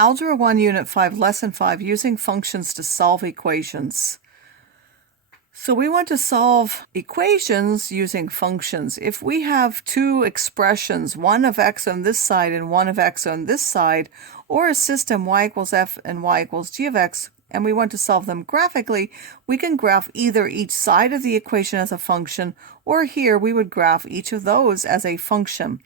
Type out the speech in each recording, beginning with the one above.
Algebra 1, Unit 5, Lesson 5, Using Functions to Solve Equations. So we want to solve equations using functions. If we have two expressions, one of x on this side and one of x on this side, or a system y equals f and y equals g of x, and we want to solve them graphically, we can graph either each side of the equation as a function, or here we would graph each of those as a function.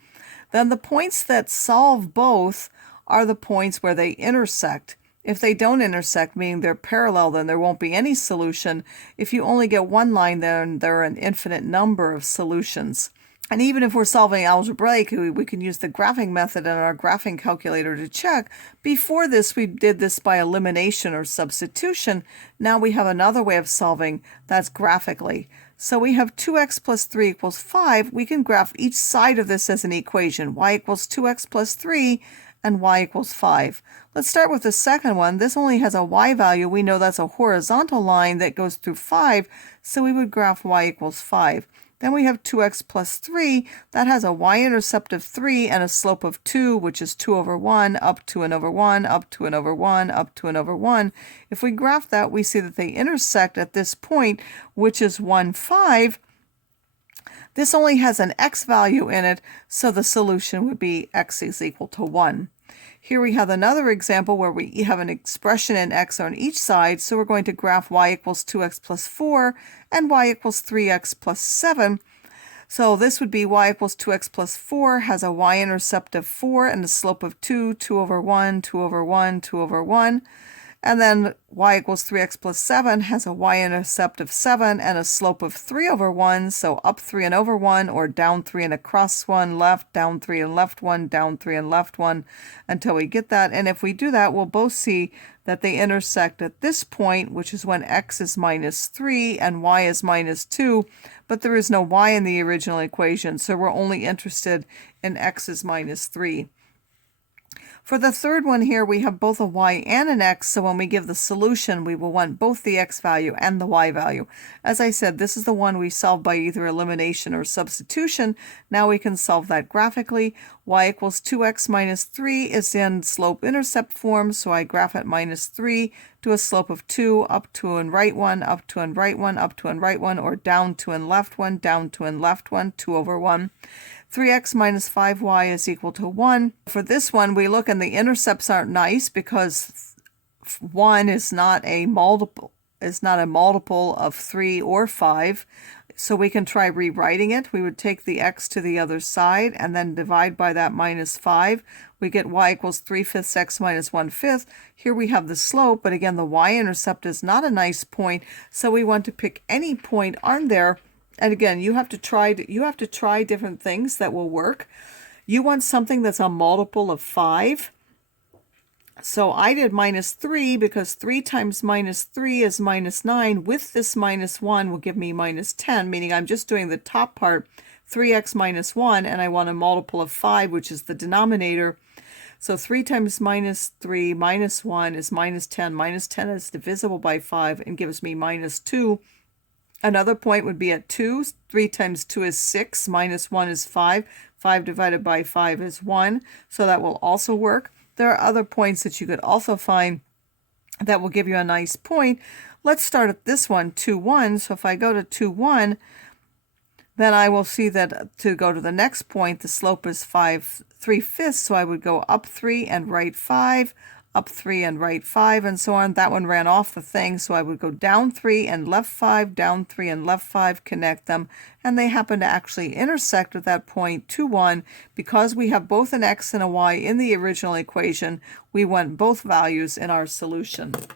Then the points that solve both are the points where they intersect. If they don't intersect, meaning they're parallel, then there won't be any solution. If you only get one line, then there are an infinite number of solutions. And even if we're solving algebraic, we can use the graphing method in our graphing calculator to check. Before this, we did this by elimination or substitution. Now we have another way of solving, that's graphically. So we have 2x plus 3 equals 5. We can graph each side of this as an equation. Y equals 2x plus 3 and y equals 5. Let's start with the second one. This only has a y value. We know that's a horizontal line that goes through 5, so we would graph y equals 5. Then we have 2x plus 3. That has a y-intercept of 3 and a slope of 2, which is 2 over 1, up 2 and over 1, up 2 and over 1, up 2 and over 1. If we graph that, we see that they intersect at this point, which is 1, 5. This only has an x value in it, so the solution would be x is equal to 1. Here we have another example where we have an expression in x on each side, so we're going to graph y equals 2x plus 4 and y equals 3x plus 7. So this would be y equals 2x plus 4, has a y-intercept of 4 and a slope of 2, 2 over 1, 2 over 1, 2 over 1. And then y equals 3x plus 7 has a y-intercept of 7 and a slope of 3 over 1, so up 3 and over 1, or down 3 and across 1, left, down 3 and left 1, down 3 and left 1, until we get that. And if we do that, we'll both see that they intersect at this point, which is when x is minus 3 and y is minus 2, but there is no y in the original equation, so we're only interested in x is minus 3. For the third one here, we have both a y and an x, so when we give the solution, we will want both the x value and the y value. As I said, this is the one we solved by either elimination or substitution. Now we can solve that graphically. Y equals 2x minus 3 is in slope-intercept form, so I graph at minus 3 to a slope of 2, up 2 and right 1, up 2 and right 1, up 2 and right 1, or down 2 and left 1, down 2 and left 1, 2 over 1. 3x minus 5y is equal to 1. For this one, we look and the intercepts aren't nice because 1 is not a multiple of 3 or 5. So we can try rewriting it. We would take the x to the other side and then divide by that minus 5. We get y equals 3/5 x minus 1/5. Here we have the slope, but again, the y-intercept is not a nice point, so we want to pick any point on there. And again, you have to try different things that will work. You want something that's a multiple of 5. So I did minus 3 because 3 times minus 3 is minus 9. With this minus 1 will give me minus 10, meaning I'm just doing the top part, 3x minus 1, and I want a multiple of 5, which is the denominator. So 3 times minus 3 minus 1 is minus 10. Minus 10 is divisible by 5 and gives me minus 2. Another point would be at 2. 3 times 2 is 6. Minus 1 is 5. 5 divided by 5 is 1. So that will also work. There are other points that you could also find that will give you a nice point. Let's start at this one, 2, 1. So if I go to 2, 1, then I will see that to go to the next point, the slope is 3/5. So I would go up 3 and right 5. Up 3 and right 5, and so on. That one ran off the thing, so I would go down 3 and left 5, down 3 and left 5, connect them, and they happen to actually intersect at that point, 2, 1. Because we have both an x and a y in the original equation, we want both values in our solution.